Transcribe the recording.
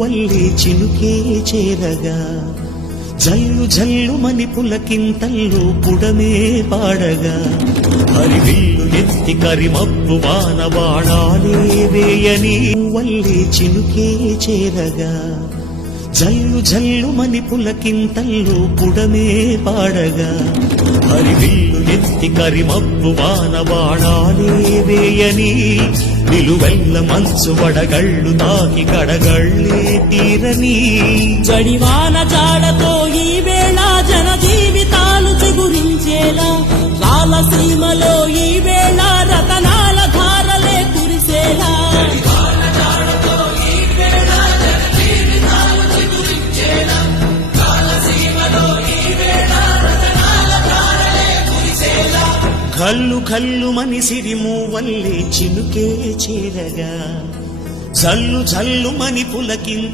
మూవల్లే చినుకే చేరగా జల్లు జల్లు మని పులకింతల్లో పుడమే పాడగా హరివిల్లు ఎత్తి కరిమప్పు వానబాణాలే వేయని మూవల్లే చినుకే చేరగా జల్లు జల్లు మని పులకింతల్లో పుడమే పాడగా హరివిల్లు ఎత్తి కరిమప్పు వానబాణాలే వేయని నిలువెల్ల మంచు వడగళ్ళు తాకి కడగళ్ళే తీరని జడివాన జాడతో ఈ వేళ జన జీవితాలు చిగురించేలా రాలసీమలో ఈ వేళ రతనాల ధారలే కురిసేలా కల్లు కల్లు మని సిరిమూవల్లే చినుకే చేరగా జల్లు జల్లు మని పులకింత